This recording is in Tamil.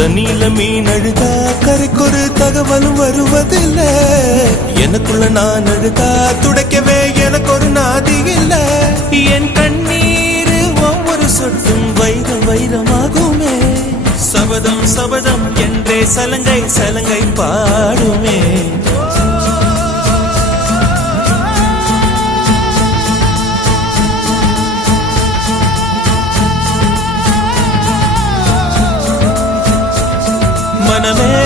தண்ணியில மீன் அழுதா கரைக்கொரு தகவலும் வருவதில்ல. எனக்குள்ள நான் அழுதா துடைக்கவே எனக்கு ஒரு நாதி இல்ல. என் கண்ணீர் ஒவ்வொரு சொட்டும் வைரம் வைரமாகுமே. சபதம் சபதம் என்றே சலங்கை சலங்கை பாடுமே. மனமே